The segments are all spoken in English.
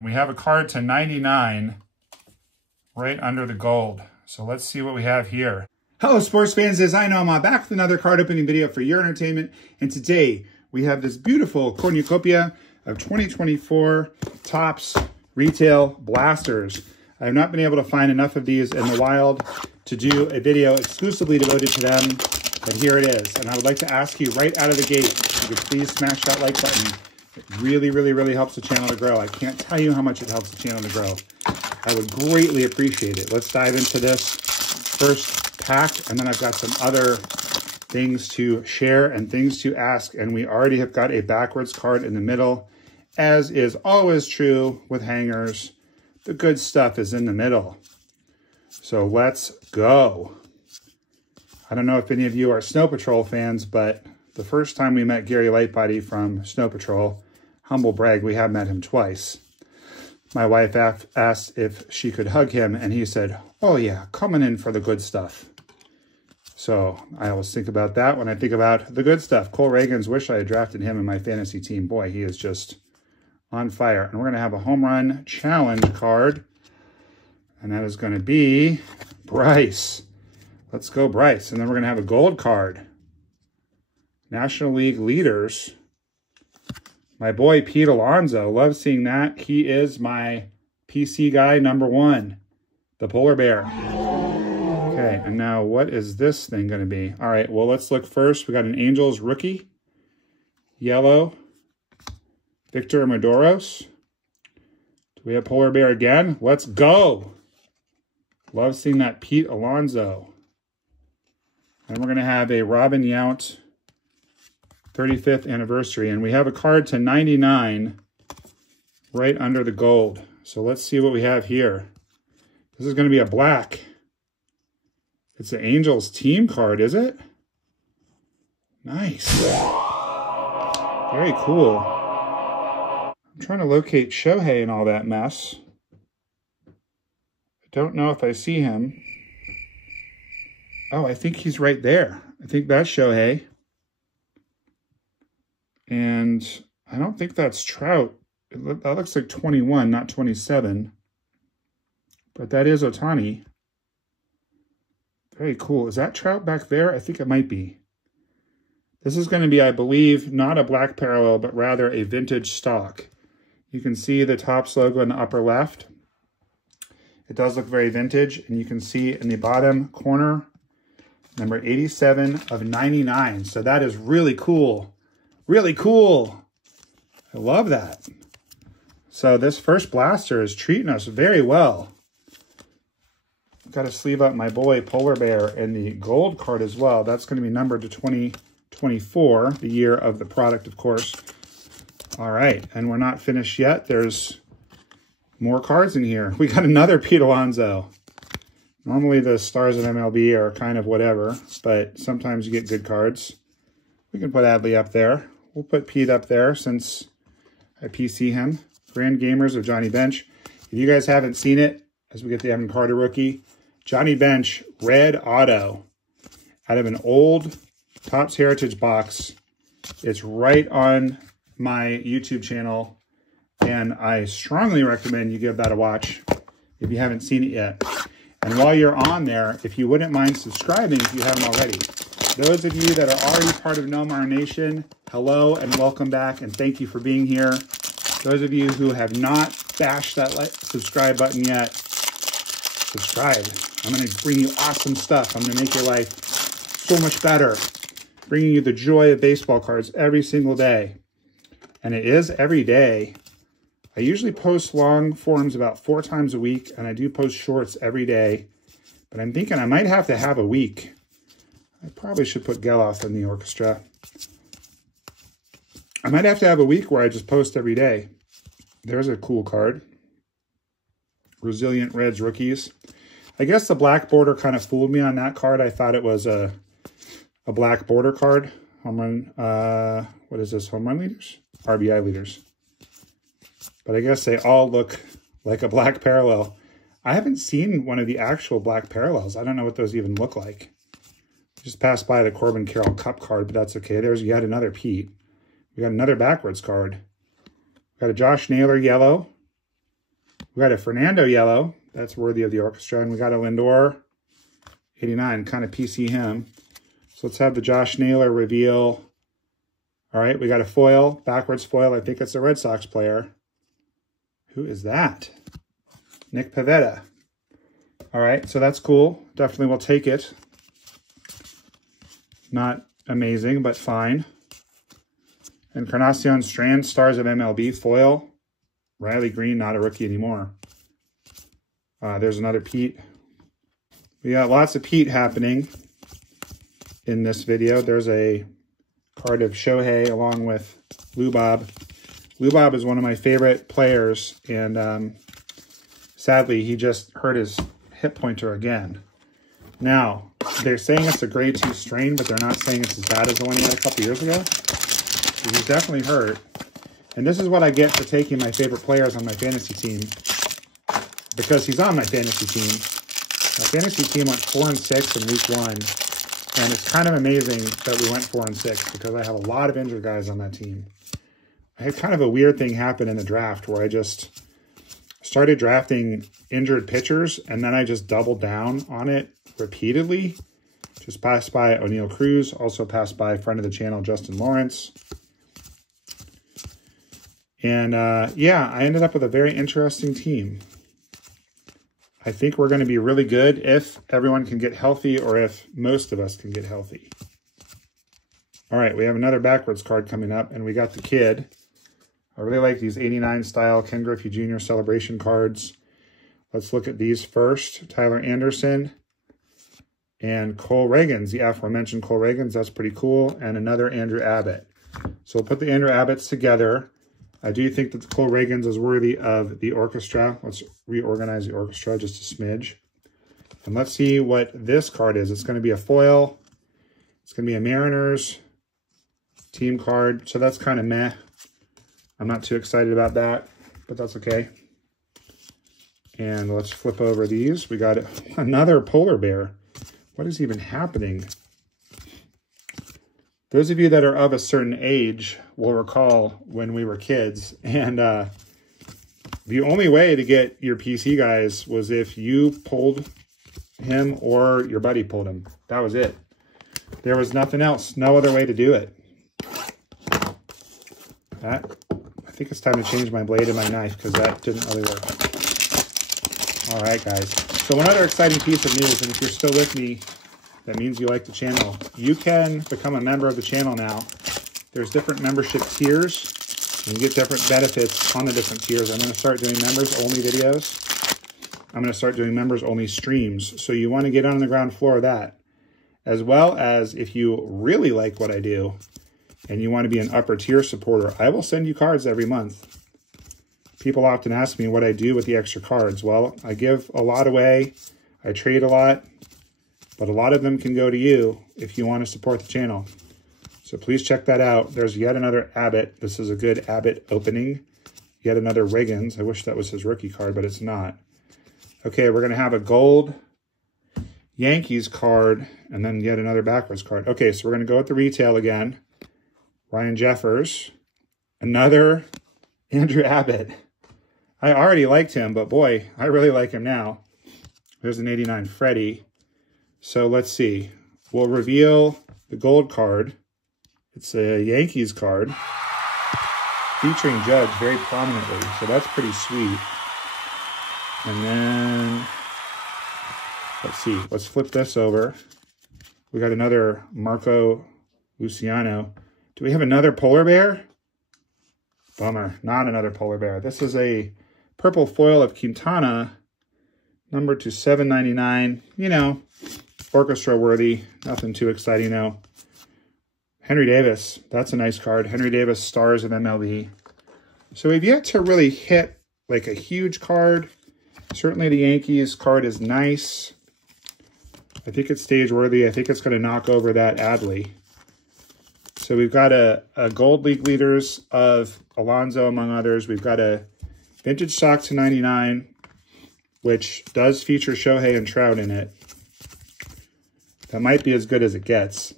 We have a card to 99 right under the gold. So let's see what we have here. Hello sports fans, as I know, I'm back with another card opening video for your entertainment. And today we have this beautiful cornucopia of 2024 Topps Retail Blasters. I have not been able to find enough of these in the wild to do a video exclusively devoted to them, but here it is. And I would like to ask you right out of the gate, if you could please smash that like button. It really, really, really helps the channel to grow. I can't tell you how much it helps the channel to grow. I would greatly appreciate it. Let's dive into this first pack, and then I've got some other things to share and things to ask. And we already have got a backwards card in the middle, as is always true with hangers. The good stuff is in the middle. So let's go. I don't know if any of you are Snow Patrol fans, but the first time we met Gary Lightbody from Snow Patrol, humble brag, we have met him twice. My wife asked if she could hug him, and he said, "Oh yeah, coming in for the good stuff." So I always think about that when I think about the good stuff. Cole Reagans, wish I had drafted him in my fantasy team. Boy, he is just on fire. And we're going to have a home run challenge card, and that is going to be Bryce. Let's go, Bryce. And then we're going to have a gold card. National League leaders. My boy, Pete Alonso. Love seeing that. He is my PC guy #1, the polar bear. Okay, and now what is this thing going to be? All right, well, let's look first. We got an Angels rookie. Yellow. Victor Maduros. Do we have polar bear again? Let's go. Love seeing that Pete Alonso. And we're going to have a Robin Yount 35th anniversary. And we have a card to 99 right under the gold. So let's see what we have here. This is going to be a black. It's the Angels team card, is it? Nice. Very cool. I'm trying to locate Shohei and all that mess. I don't know if I see him. Oh, I think he's right there. I think that's Shohei. And I don't think that's Trout. That looks like 21, not 27. But that is Ohtani. Very cool. Is that Trout back there? I think it might be. This is going to be, I believe, not a black parallel, but rather a vintage stock. You can see the Topps logo in the upper left. It does look very vintage. And you can see in the bottom corner, number 87 of 99. So that is really cool. Really cool. I love that. So this first blaster is treating us very well. Got to sleeve up my boy Polar Bear in the gold card as well. That's going to be numbered to 2024, the year of the product, of course. All right, and we're not finished yet. There's more cards in here. We got another Pete Alonso. Normally the stars of MLB are kind of whatever, but sometimes you get good cards. We can put Adley up there. We'll put Pete up there since I PC him. Grand Gamers of Johnny Bench. If you guys haven't seen it, as we get the Evan Carter rookie, Johnny Bench red auto out of an old Topps Heritage box. It's right on my YouTube channel, and I strongly recommend you give that a watch if you haven't seen it yet. And while you're on there, if you wouldn't mind subscribing if you haven't already. Those of you that are already part of Nomar Nation, hello and welcome back, and thank you for being here. Those of you who have not bashed that subscribe button yet, subscribe. I'm going to bring you awesome stuff. I'm going to make your life so much better, bringing you the joy of baseball cards every single day. And it is every day. I usually post long forms about 4 times a week, and I do post shorts every day. But I'm thinking I might have to have a week. I probably should put Geloff in the orchestra. I might have to have a week where I just post every day. There's a cool card. Resilient Reds rookies. I guess the black border kind of fooled me on that card. I thought it was a black border card. Home run, what is this? Home run leaders? RBI leaders. But I guess they all look like a black parallel. I haven't seen one of the actual black parallels. I don't know what those even look like. Just passed by the Corbin Carroll Cup card, but that's okay. There's yet another Pete. We got another backwards card. We got a Josh Naylor yellow. We got a Fernando yellow. That's worthy of the orchestra. And we got a Lindor 89. Kind of PC him. So let's have the Josh Naylor reveal. All right, we got a foil, backwards foil. I think it's a Red Sox player. Who is that? Nick Pivetta. All right, so that's cool. Definitely will take it. Not amazing, but fine. Encarnacion Strand, Stars of MLB, foil. Riley Green, not a rookie anymore. There's another Pete. We got lots of Pete happening in this video. There's a card of Shohei along with Lou Bob. Lou Bob is one of my favorite players, and sadly, he just hurt his hip pointer again. Now, they're saying it's a grade 2 strain, but they're not saying it's as bad as the one he had a couple years ago. So he's definitely hurt. And this is what I get for taking my favorite players on my fantasy team, because he's on my fantasy team. My fantasy team went 4-6 in week 1, and it's kind of amazing that we went 4-6 because I have a lot of injured guys on that team. I had kind of a weird thing happen in the draft where I just started drafting injured pitchers, and then I just doubled down on it repeatedly. Just passed by O'Neal Cruz, also passed by friend of the channel, Justin Lawrence. And yeah, I ended up with a very interesting team. I think we're going to be really good if everyone can get healthy, or if most of us can get healthy. All right, we have another backwards card coming up, and we got the kid. I really like these 89 style Ken Griffey Jr. celebration cards. Let's look at these first. Tyler Anderson and Cole Reagans, the aforementioned Cole Reagans. That's pretty cool. And another Andrew Abbott. So we'll put the Andrew Abbotts together. I do think that the Cole Reagans is worthy of the orchestra. Let's reorganize the orchestra just a smidge. And let's see what this card is. It's going to be a foil. It's going to be a Mariners team card. So that's kind of meh. I'm not too excited about that, but that's okay. And let's flip over these. We got another polar bear. What is even happening? Those of you that are of a certain age will recall when we were kids, and the only way to get your PC guys was if you pulled him or your buddy pulled him. That was it. There was nothing else. No other way to do it. I think it's time to change my blade and my knife because that didn't really work. All right, guys. So another exciting piece of news, and if you're still with me, that means you like the channel. You can become a member of the channel now. There's different membership tiers. You can get different benefits on the different tiers. I'm going to start doing members-only videos. I'm going to start doing members-only streams. So you want to get on the ground floor of that. As well as if you really like what I do, and you want to be an upper tier supporter, I will send you cards every month. People often ask me what I do with the extra cards. Well, I give a lot away. I trade a lot, but a lot of them can go to you if you want to support the channel. So please check that out. There's yet another Abbott. This is a good Abbott opening. Yet another Riggins. I wish that was his rookie card, but it's not. Okay, we're going to have a gold Yankees card and then yet another backwards card. Okay, so we're going to go with the retail again. Ryan Jeffers, another Andrew Abbott. I already liked him, but boy, I really like him now. There's an 89 Freddie. So let's see. We'll reveal the gold card. It's a Yankees card featuring Judge very prominently. So that's pretty sweet. And then, let's see. Let's flip this over. We got another Marco Luciano. Do we have another polar bear? Bummer, not another polar bear. This is a purple foil of Quintana, number to 799. You know, orchestra worthy. Nothing too exciting though. Henry Davis, that's a nice card. Henry Davis, Stars of MLB. So we've yet to really hit like a huge card. Certainly the Yankees card is nice. I think it's stage worthy. I think it's going to knock over that Adley. So we've got a gold league leaders of Alonso, among others. We've got a vintage stock to 99, which does feature Shohei and Trout in it. That might be as good as it gets.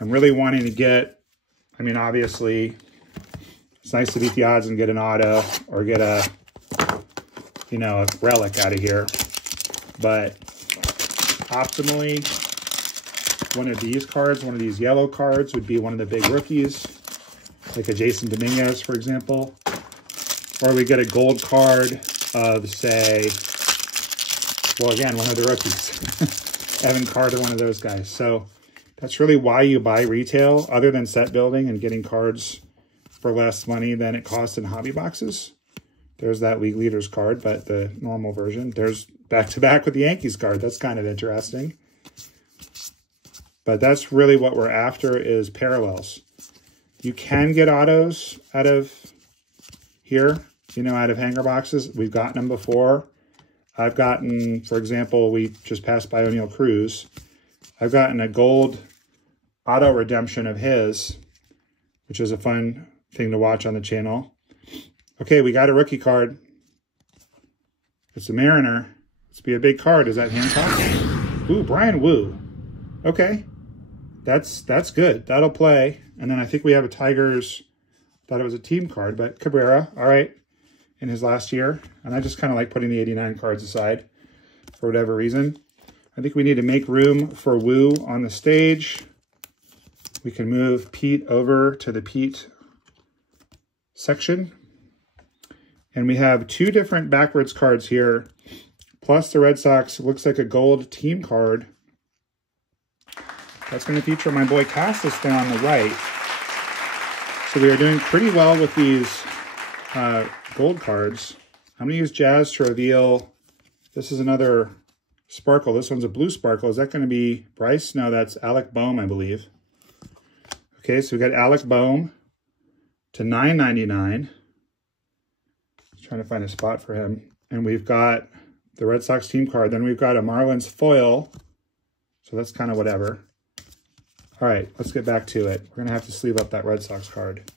I'm really wanting to get, I mean, obviously, it's nice to beat the odds and get an auto or get a you know, a relic out of here. But optimally, one of these cards, one of these yellow cards would be one of the big rookies, like a Jason Dominguez, for example. Or we get a gold card of, say, well, again, one of the rookies, Evan Carter, one of those guys. So that's really why you buy retail, other than set building and getting cards for less money than it costs in hobby boxes. There's that League Leaders card, but the normal version. There's back-to-back with the Yankees card. That's kind of interesting. But that's really what we're after, is parallels. You can get autos out of here, you know, out of hanger boxes. We've gotten them before. I've gotten, for example, we just passed by O'Neal Cruz. I've gotten a gold auto redemption of his, which is a fun thing to watch on the channel. Okay, we got a rookie card. It's a Mariner. Let's be a big card. Is that Hancock? Ooh, Brian Wu. Okay, that's good. That'll play. And then I think we have a Tigers. Thought it was a team card, but Cabrera. All right, in his last year. And I just kind of like putting the 89 cards aside for whatever reason. I think we need to make room for Wu on the stage. We can move Pete over to the Pete section. And we have two different backwards cards here, plus the Red Sox. Looks like a gold team card. That's going to feature my boy Cassis there on the right. So we are doing pretty well with these gold cards. I'm going to use Jazz to reveal. This is another sparkle. This one's a blue sparkle. Is that going to be Bryce? No, that's Alec Boehm, I believe. Okay, so we got Alec Boehm to $9.99. Trying to find a spot for him. And we've got the Red Sox team card. Then we've got a Marlins foil. So that's kind of whatever. All right, let's get back to it. We're going to have to sleeve up that Red Sox card.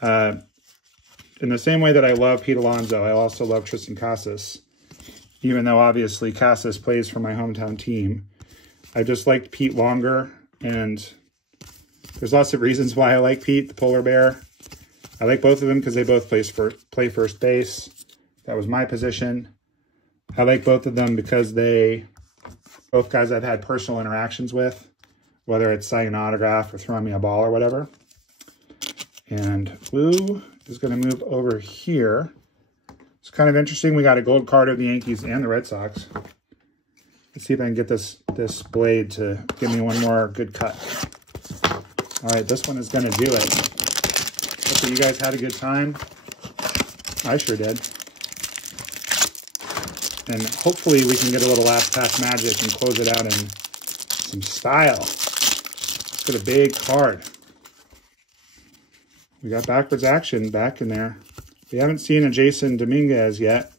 In the same way that I love Pete Alonso, I also love Tristan Casas. Even though obviously Casas plays for my hometown team. I just liked Pete longer. And there's lots of reasons why I like Pete, the polar bear. I like both of them because they both play first base. That was my position. I like both of them because both guys I've had personal interactions with, whether it's signing an autograph or throwing me a ball or whatever. And Wu is going to move over here. It's kind of interesting. We got a gold card of the Yankees and the Red Sox. Let's see if I can get this blade to give me one more good cut. All right, this one is going to do it. Hopefully you guys had a good time. I sure did. And hopefully we can get a little last pass magic and close it out in some style. Let's get a big card. We got backwards action back in there. We haven't seen a Jason Dominguez yet.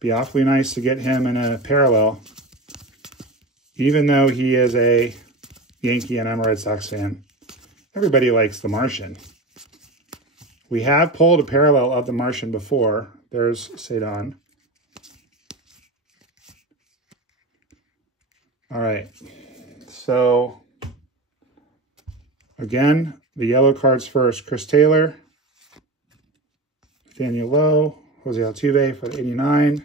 Be awfully nice to get him in a parallel. Even though he is a Yankee and I'm a Red Sox fan. Everybody likes the Martian. We have pulled a parallel of the Martian before. There's Cedon. All right. So, again, the yellow cards first. Chris Taylor, Daniel Lowe, Jose Altuve for the 89.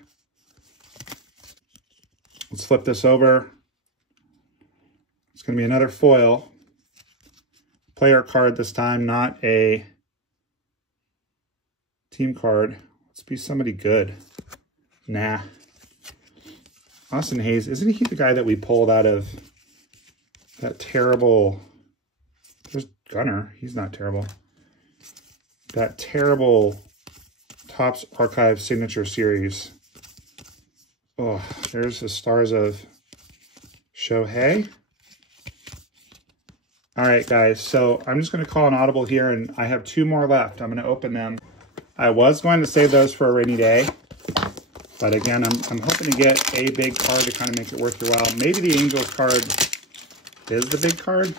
Let's flip this over. It's going to be another foil. Player card this time, not a team card. Let's be somebody good. Nah. Austin Hayes, isn't he the guy that we pulled out of that terrible... There's Gunner. He's not terrible. That terrible Topps Archive Signature Series. Oh, there's the stars of Shohei. All right, guys. So I'm just going to call an audible here, and I have two more left. I'm going to open them. I was going to save those for a rainy day. But again, I'm hoping to get a big card to kind of make it worth your while. Maybe the Angels card is the big card.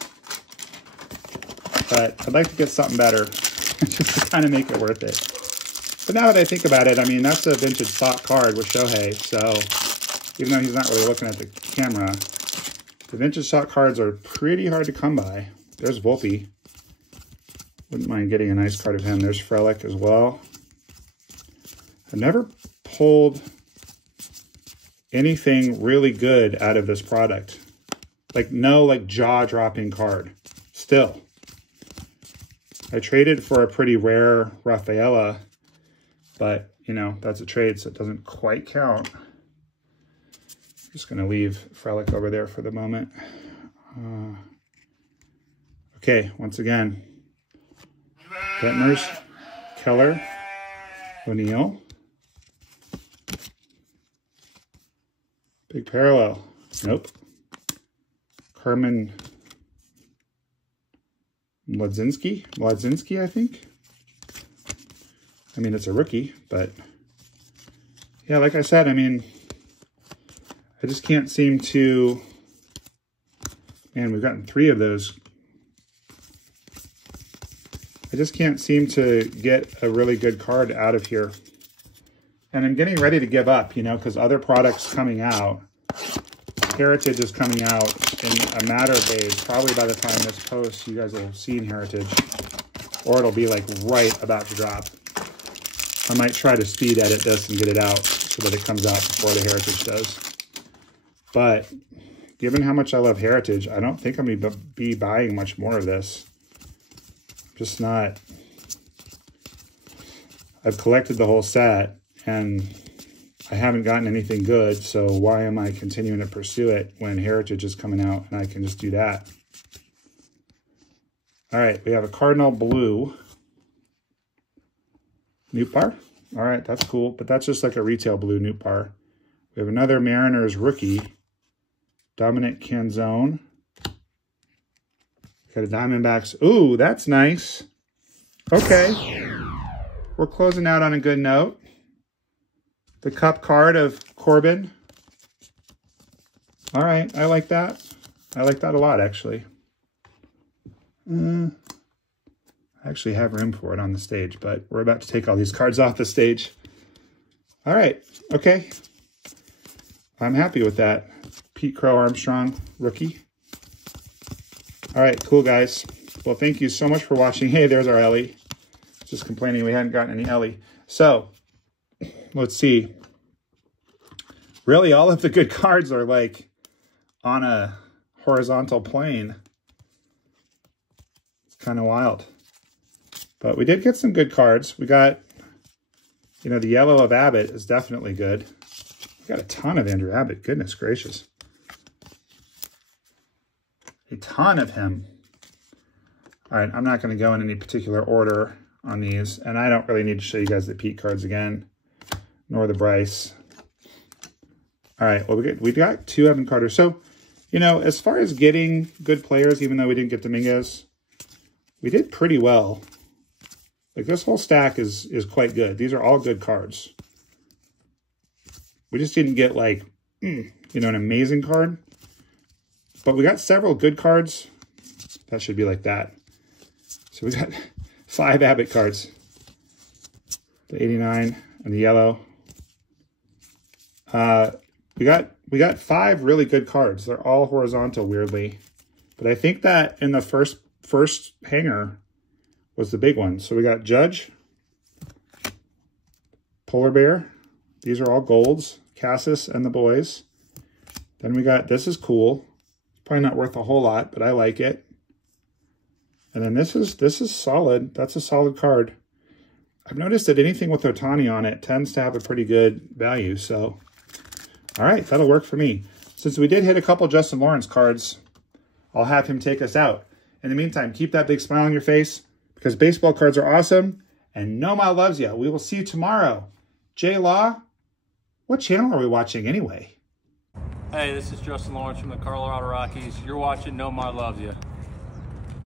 But I'd like to get something better just to kind of make it worth it. But now that I think about it, I mean, that's a vintage stock card with Shohei. So even though he's not really looking at the camera, the vintage stock cards are pretty hard to come by. There's Volpe. Wouldn't mind getting a nice card of him. There's Frelick as well. I've never pulled anything really good out of this product. Like no like jaw-dropping card. Still. I traded for a pretty rare Rafaela, but you know, that's a trade, so it doesn't quite count. I'm just gonna leave Frelick over there for the moment. Okay, once again, Detmers, Keller, O'Neill. Big parallel. Nope. Carmen Mladzinski, I think. I mean, it's a rookie, but yeah, like I said, I mean, I just can't seem to, man, we've gotten 3 of those. I just can't seem to get a really good card out of here. And I'm getting ready to give up, you know, because other products coming out. Heritage is coming out in a matter of days. Probably by the time this posts, you guys will have seen Heritage. Or it'll be like right about to drop. I might try to speed edit this and get it out so that it comes out before the Heritage does. But given how much I love Heritage, I don't think I'm going to be buying much more of this. Just not. I've collected the whole set and I haven't gotten anything good, so why am I continuing to pursue it when Heritage is coming out and I can just do that? All right, we have a Cardinal Blue Newpar. All right, that's cool, but that's just like a retail blue Newpar. We have another Mariners rookie, Dominic Canzone. Got a Diamondbacks. Ooh, that's nice. Okay. We're closing out on a good note. The Cup card of Corbin. All right, I like that. I like that a lot, actually. I actually have room for it on the stage, but we're about to take all these cards off the stage. All right, okay. I'm happy with that. Pete Crow Armstrong, rookie. All right, cool, guys. Well, thank you so much for watching. Hey, there's our Ellie. Just complaining we hadn't gotten any Ellie. So, let's see. Really, all of the good cards are like on a horizontal plane. It's kind of wild. But we did get some good cards. We got, you know, the yellow of Abbott is definitely good. We got a ton of Andrew Abbott. Goodness gracious. A ton of him. All right, I'm not going to go in any particular order on these, and I don't really need to show you guys the Pete cards again, nor the Bryce. All right, well, we got 2 Evan Carter. So, you know, as far as getting good players, even though we didn't get Dominguez, we did pretty well. Like, this whole stack is quite good. These are all good cards. We just didn't get, like, you know, an amazing card. But we got several good cards. That should be like that. So we got 5 Abbott cards. The 89 and the yellow. We got 5 really good cards. They're all horizontal, weirdly. But I think that in the first hanger was the big one. So we got Judge, Polar Bear. These are all golds. Cassis and the boys. Then we got, this is cool. Probably not worth a whole lot, but I like it. And then this is solid. That's a solid card. I've noticed that anything with Ohtani on it tends to have a pretty good value. So, all right, that'll work for me. Since we did hit a couple Justin Lawrence cards, I'll have him take us out. In the meantime, keep that big smile on your face because baseball cards are awesome. And Noma loves you. We will see you tomorrow. J Law, what channel are we watching anyway? Hey, this is Justin Lawrence from the Colorado Rockies. You're watching Noma Loves You.